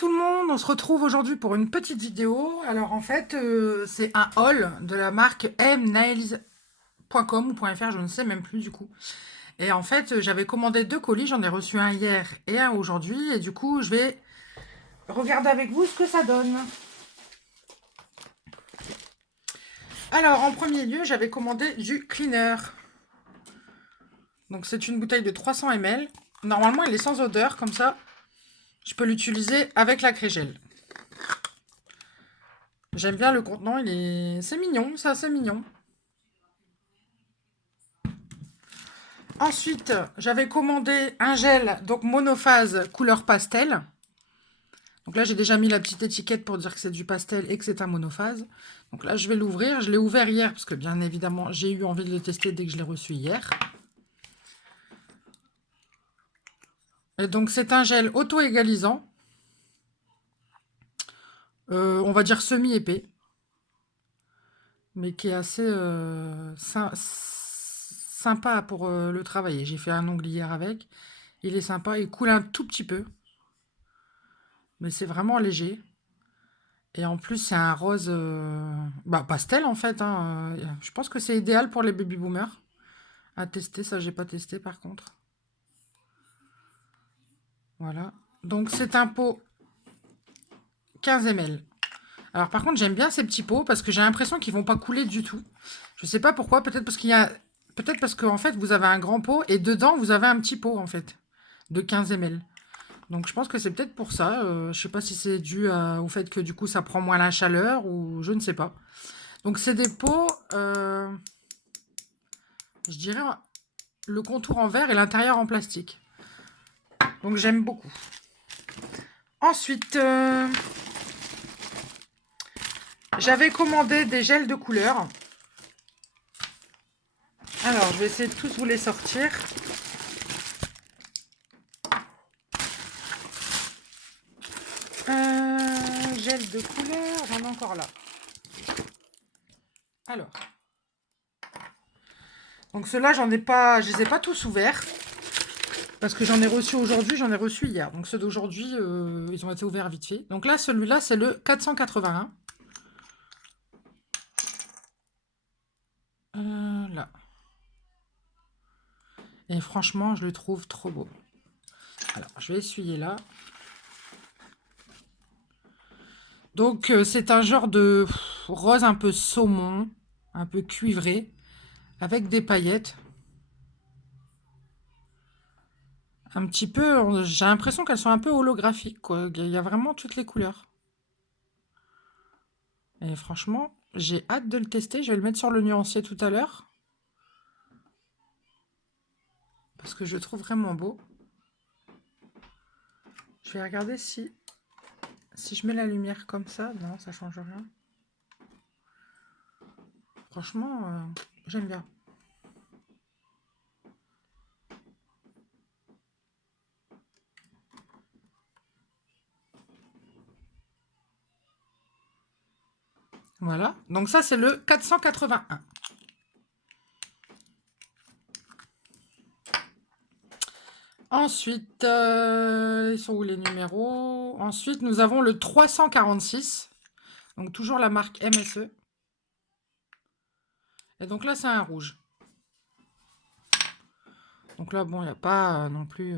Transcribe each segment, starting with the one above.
tout le monde, on se retrouve aujourd'hui pour une petite vidéo. Alors en fait, c'est un haul de la marque mnails.com ou .fr, je ne sais même plus du coup. Et en fait, j'avais commandé 2 colis, j'en ai reçu un hier et un aujourd'hui. Et du coup, je vais regarder avec vous ce que ça donne. Alors en premier lieu, j'avais commandé du cleaner. Donc c'est une bouteille de 300 ml. Normalement, elle est sans odeur, comme ça, je peux l'utiliser avec la crégel. J'aime bien le contenant, c'est mignon, c'est assez mignon. Ensuite, j'avais commandé un gel, donc monophase couleur pastel. Donc là, j'ai déjà mis la petite étiquette pour dire que c'est du pastel et que c'est un monophase. Donc là, je vais l'ouvrir. Je l'ai ouvert hier parce que bien évidemment, j'ai eu envie de le tester dès que je l'ai reçu hier. Et donc, c'est un gel auto-égalisant. On va dire semi-épais. Mais qui est assez sympa pour le travailler. J'ai fait un ongle hier avec. Il est sympa. Il coule un tout petit peu. Mais c'est vraiment léger. Et en plus, c'est un rose pastel en fait. Hein. Je pense que c'est idéal pour les baby boomers. À tester, ça j'ai pas testé par contre. Voilà. Donc c'est un pot 15 ml. Alors par contre, j'aime bien ces petits pots parce que j'ai l'impression qu'ils vont pas couler du tout. Je sais pas pourquoi, peut-être parce qu'il y a. Peut-être parce qu'en fait, vous avez un grand pot et dedans, vous avez un petit pot en fait. De 15 ml. Donc je pense que c'est peut-être pour ça. Je sais pas si c'est dû au fait que du coup ça prend moins la chaleur ou je ne sais pas. Donc c'est des pots, je dirais, le contour en verre et l'intérieur en plastique. Donc j'aime beaucoup. Ensuite, j'avais commandé des gels de couleur. Alors je vais essayer de tous vous les sortir. Gel de couleur, j'en ai encore là. Alors. Donc ceux-là, je les ai pas tous ouverts. Parce que j'en ai reçu aujourd'hui, j'en ai reçu hier. Donc ceux d'aujourd'hui, ils ont été ouverts vite fait. Donc là, celui-là, c'est le 481. Là. Et franchement, je le trouve trop beau. Alors, je vais essuyer là. Donc, c'est un genre de rose un peu saumon, un peu cuivré, avec des paillettes. Un petit peu, j'ai l'impression qu'elles sont un peu holographiques, quoi. Il y a vraiment toutes les couleurs. Et franchement, j'ai hâte de le tester. Je vais le mettre sur le nuancier tout à l'heure. Parce que je le trouve vraiment beau. Je vais regarder si je mets la lumière comme ça. Non, ça change rien. Franchement, j'aime bien. Voilà. Donc ça, c'est le 481. Ensuite, ils sont où les numéros? Ensuite, nous avons le 346. Donc toujours la marque MSE. Et donc là, c'est un rouge. Donc là, bon, il n'y a pas non plus...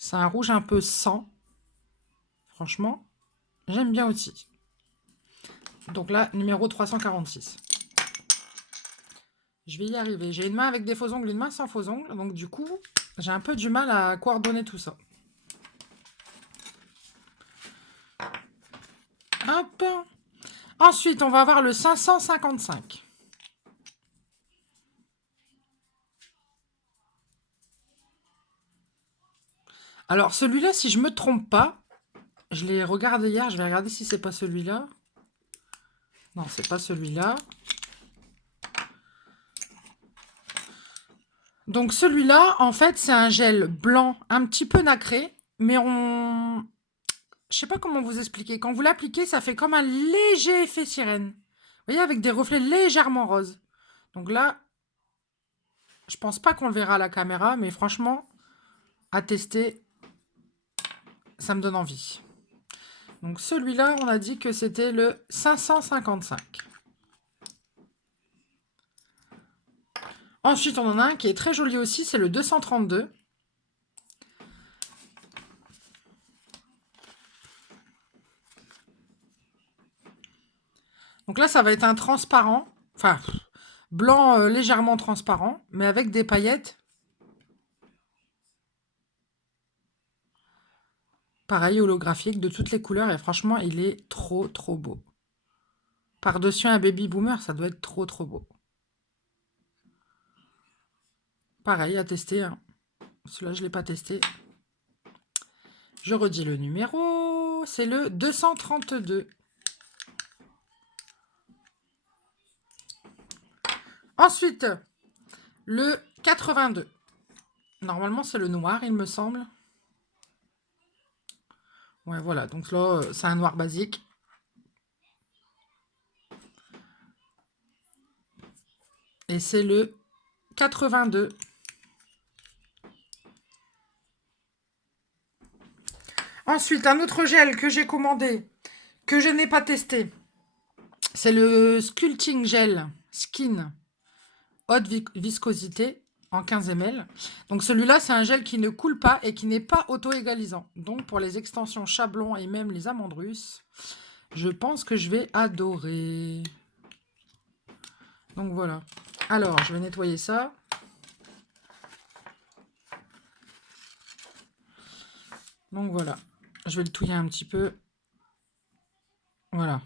C'est un rouge un peu sang. Franchement, j'aime bien aussi. Donc là, numéro 346. Je vais y arriver. J'ai une main avec des faux ongles, une main sans faux ongles. Donc du coup, j'ai un peu du mal à coordonner tout ça. Hop. Ensuite, on va avoir le 555. Alors celui-là, si je me trompe pas, je l'ai regardé hier. Je vais regarder si c'est pas celui-là. Non, c'est pas celui-là. Donc celui-là, en fait, c'est un gel blanc un petit peu nacré, mais je sais pas comment vous expliquer. Quand vous l'appliquez, ça fait comme un léger effet sirène. Vous voyez, avec des reflets légèrement roses. Donc là, Je pense pas qu'on le verra à la caméra, mais franchement, à tester, ça me donne envie. Donc celui-là, on a dit que c'était le 555. Ensuite, on en a un qui est très joli aussi, c'est le 232. Donc là, ça va être un transparent, enfin, blanc légèrement transparent, mais avec des paillettes. Pareil, holographique, de toutes les couleurs, et franchement, il est trop, trop beau. Par-dessus un baby boomer, ça doit être trop, trop beau. Pareil, à tester. Hein. Celui-là, je ne l'ai pas testé. Je redis le numéro, c'est le 232. Ensuite, le 82. Normalement, c'est le noir, il me semble. Ouais, voilà. Donc là, c'est un noir basique. Et c'est le 82. Ensuite, un autre gel que j'ai commandé, que je n'ai pas testé. C'est le Sculpting Gel Skin Haute Viscosité en 15 ml. Donc celui-là, c'est un gel qui ne coule pas et qui n'est pas auto-égalisant. Donc pour les extensions chablons et même les amandes russes, je pense que je vais adorer. Donc voilà. Alors, je vais nettoyer ça. Donc voilà. Je vais le touiller un petit peu. Voilà.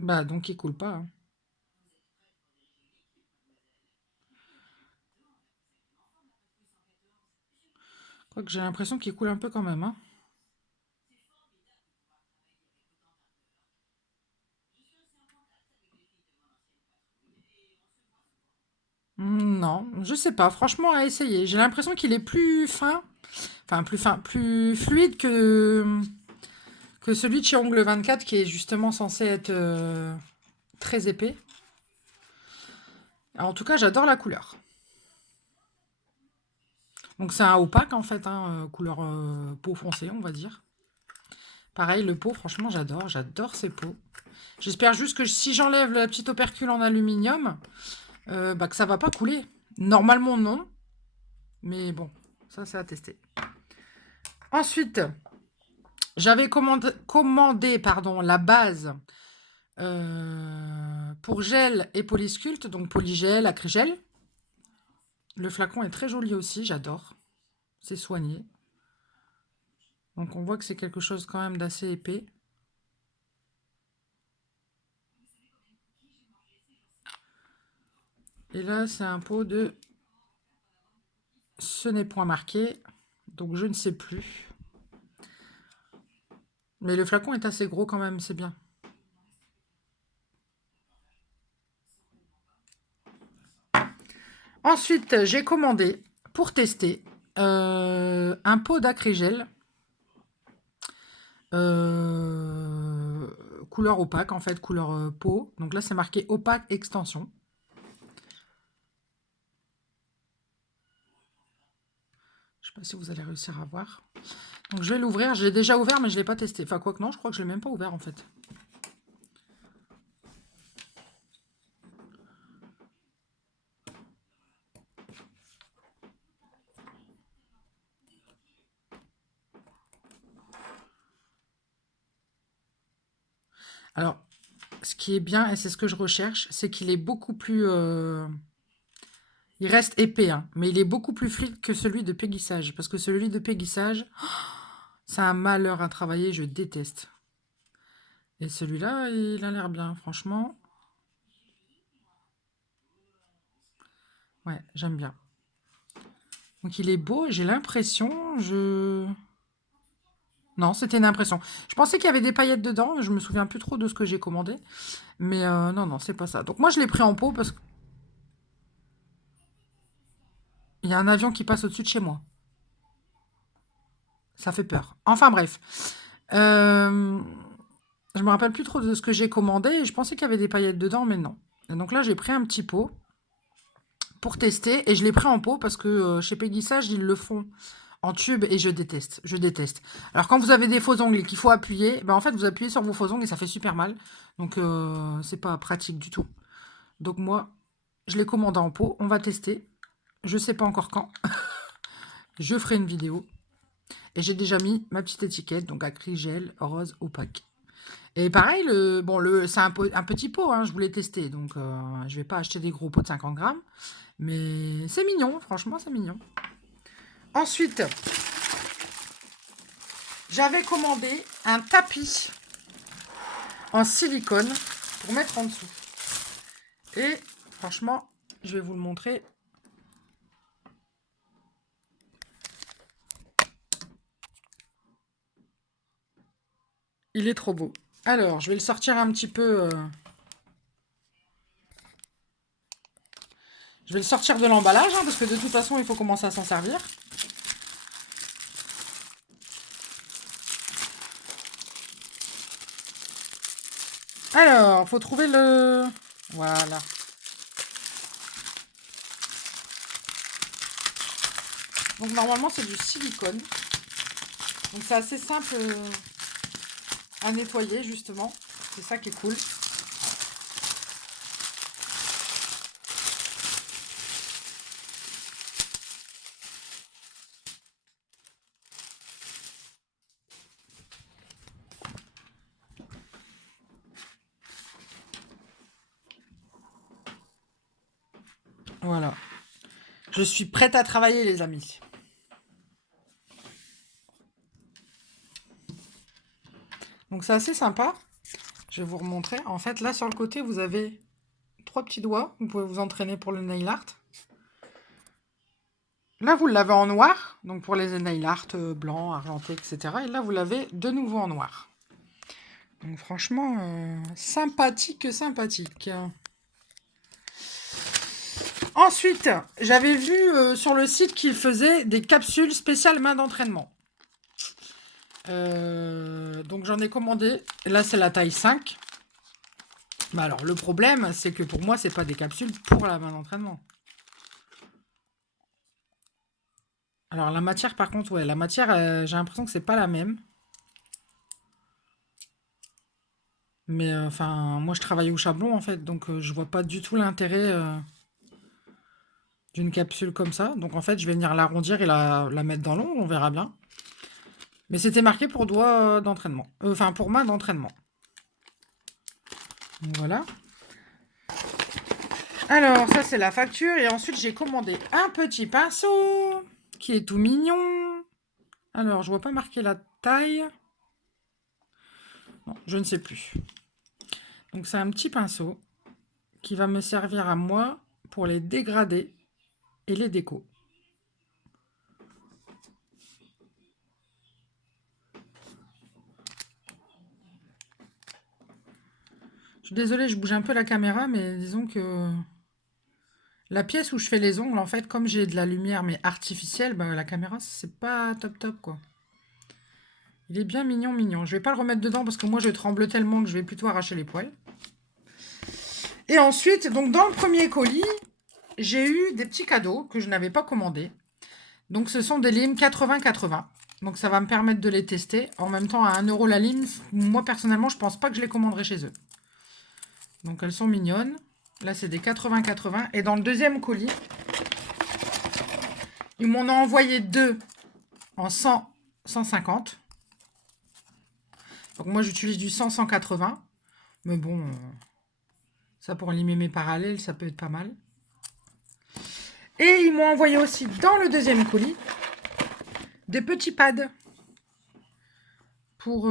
Bah, donc il coule pas. Hein. Quoique j'ai l'impression qu'il coule un peu quand même. Hein. Non, je sais pas. Franchement, à essayer. J'ai l'impression qu'il est plus fin. Enfin, plus fin, plus fluide que celui de chez Ongle 24 qui est justement censé être très épais. Alors, en tout cas, j'adore la couleur. Donc c'est un opaque en fait, hein, couleur peau foncée, on va dire. Pareil, le pot, franchement, j'adore ces pots. J'espère juste que si j'enlève la petite opercule en aluminium, bah, que ça va pas couler. Normalement, non. Mais bon, ça, c'est à tester. Ensuite, j'avais commandé pardon, la base pour gel et polysculpte, donc polygel, acrygel. Le flacon est très joli aussi, j'adore. C'est soigné. Donc on voit que c'est quelque chose quand même d'assez épais. Et là, c'est un pot de... Ce n'est point marqué, donc je ne sais plus. Mais le flacon est assez gros quand même, c'est bien. Ensuite, j'ai commandé, pour tester, un pot d'acrygel. Couleur opaque, en fait, couleur peau. Donc là, c'est marqué opaque extension. Je ne sais pas si vous allez réussir à voir. Donc je vais l'ouvrir. Je l'ai déjà ouvert, mais je ne l'ai pas testé. Enfin, quoi que non, je crois que je ne l'ai même pas ouvert, en fait. Alors, ce qui est bien, et c'est ce que je recherche, c'est qu'il est beaucoup plus... il reste épais, hein, mais il est beaucoup plus fluide que celui de péguissage. Parce que celui de péguissage, c'est un malheur à travailler, je déteste. Et celui-là, il a l'air bien, franchement. Ouais, j'aime bien. Donc il est beau, j'ai l'impression, Non, c'était une impression. Je pensais qu'il y avait des paillettes dedans, je me souviens plus trop de ce que j'ai commandé. Mais non, non, c'est pas ça. Donc moi, je l'ai pris en pot parce qu'il y a un avion qui passe au-dessus de chez moi. Ça fait peur. Enfin bref. Euh, Je me rappelle plus trop de ce que j'ai commandé et je pensais qu'il y avait des paillettes dedans, mais non. Et donc là, j'ai pris un petit pot pour tester et je l'ai pris en pot parce que chez Peggy Sage, ils le font en tube et je déteste. Je déteste. Alors quand vous avez des faux ongles et qu'il faut appuyer, ben en fait, vous appuyez sur vos faux ongles et ça fait super mal. Donc c'est pas pratique du tout. Donc moi, je l'ai commandé en pot. On va tester. Je sais pas encore quand. Je ferai une vidéo. Et j'ai déjà mis ma petite étiquette, donc acrylique gel rose opaque. Et pareil, c'est un petit pot, hein, je voulais tester, donc je vais pas acheter des gros pots de 50 grammes. Mais c'est mignon, franchement, c'est mignon. Ensuite, j'avais commandé un tapis en silicone pour mettre en dessous. Et franchement, je vais vous le montrer. Il est trop beau. Alors, je vais le sortir un petit peu. Je vais le sortir de l'emballage, hein, parce que de toute façon, il faut commencer à s'en servir. Alors, faut trouver le... Voilà. Donc, normalement, c'est du silicone. Donc, c'est assez simple à nettoyer, justement. C'est ça qui est cool. Voilà. Je suis prête à travailler, les amis. Donc, c'est assez sympa. Je vais vous remontrer. En fait, là, sur le côté, vous avez 3 petits doigts. Vous pouvez vous entraîner pour le nail art. Là, vous l'avez en noir. Donc, pour les nail art blancs, argentés, etc. Et là, vous l'avez de nouveau en noir. Donc, franchement, sympathique, sympathique. Ensuite, j'avais vu sur le site qu'ils faisaient des capsules spéciales main d'entraînement. Donc j'en ai commandé. Là, c'est la taille 5. Bah alors, le problème, c'est que pour moi, c'est pas des capsules pour la main d'entraînement. Alors, la matière, par contre, ouais, la matière, j'ai l'impression que c'est pas la même. Mais enfin, moi, je travaille au Chablon, en fait, donc je vois pas du tout l'intérêt d'une capsule comme ça. Donc, en fait, je vais venir l'arrondir et la mettre dans l'ongle, on verra bien. Mais c'était marqué pour doigt d'entraînement. Enfin, pour main d'entraînement. Voilà. Alors, ça, c'est la facture. Et ensuite, j'ai commandé un petit pinceau qui est tout mignon. Alors, je vois pas marquer la taille. Non, je ne sais plus. Donc, c'est un petit pinceau qui va me servir à moi pour les dégradés et les décos. Je suis désolée, je bouge un peu la caméra, mais disons que la pièce où je fais les ongles, en fait, comme j'ai de la lumière, mais artificielle, bah, la caméra, c'est pas top top, quoi. Il est bien mignon, mignon. Je vais pas le remettre dedans parce que moi, je tremble tellement que je vais plutôt arracher les poils. Et ensuite, donc dans le premier colis, j'ai eu des petits cadeaux que je n'avais pas commandés. Donc, ce sont des limes 80-80. Donc, ça va me permettre de les tester. En même temps, à 1 € la lime, moi, personnellement, je pense pas que je les commanderai chez eux. Donc, elles sont mignonnes. Là, c'est des 80-80. Et dans le deuxième colis, ils m'en ont envoyé 2 en 100-150. Donc, moi, j'utilise du 100-180. Mais bon, ça pour limer mes parallèles, ça peut être pas mal. Et ils m'ont envoyé aussi dans le deuxième colis des petits pads pour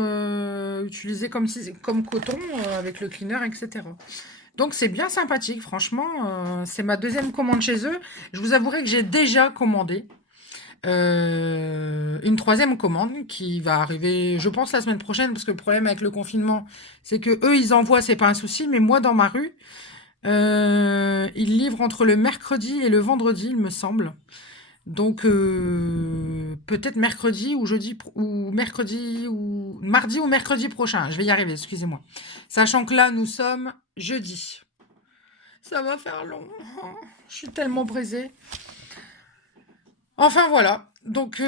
utiliser comme coton avec le cleaner, etc. Donc, c'est bien sympathique, franchement. C'est ma deuxième commande chez eux. Je vous avouerai que j'ai déjà commandé une troisième commande qui va arriver, je pense, la semaine prochaine, parce que le problème avec le confinement, c'est que eux, ils envoient, c'est pas un souci, mais moi, dans ma rue, ils livrent entre le mercredi et le vendredi, il me semble. Donc, peut-être mercredi ou jeudi, ou mercredi, ou mardi ou mercredi prochain. Je vais y arriver, excusez-moi. Sachant que là, nous sommes jeudi. Ça va faire long. Oh, je suis tellement brisée. Enfin, voilà. Donc,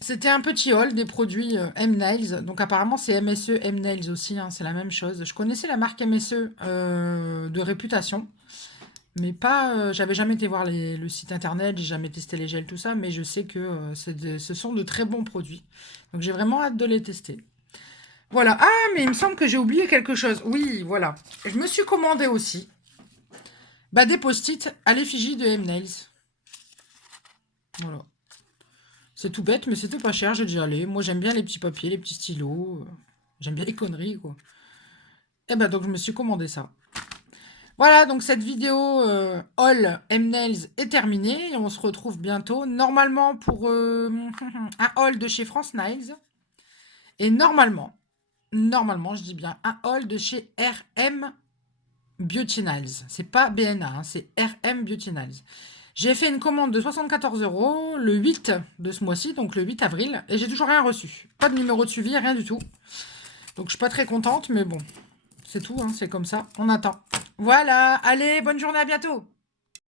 c'était un petit haul des produits M-Nails. Donc, apparemment, c'est MSE M-Nails aussi, hein, c'est la même chose. Je connaissais la marque MSE de réputation. Mais pas, j'avais jamais été voir le site internet, j'ai jamais testé les gels, tout ça, mais je sais que ce sont de très bons produits. Donc j'ai vraiment hâte de les tester. Voilà. Ah, mais il me semble que j'ai oublié quelque chose. Oui, voilà. Je me suis commandé aussi bah, des post-it à l'effigie de M-Nails. Voilà. C'est tout bête, mais c'était pas cher, j'ai déjà allé. Moi j'aime bien les petits papiers, les petits stylos. J'aime bien les conneries, quoi. Et bah donc je me suis commandé ça. Voilà, donc cette vidéo haul M-Nails est terminée et on se retrouve bientôt, normalement pour un haul de chez France Nails et normalement, je dis bien un haul de chez RM Beauty Nails. C'est pas BNA, hein, c'est RM Beauty Nails. J'ai fait une commande de 74 € le 8 de ce mois-ci, donc le 8 avril, et j'ai toujours rien reçu. Pas de numéro de suivi, rien du tout. Donc je suis pas très contente, mais bon, c'est tout, hein, c'est comme ça, on attend. Voilà, allez, bonne journée, à bientôt.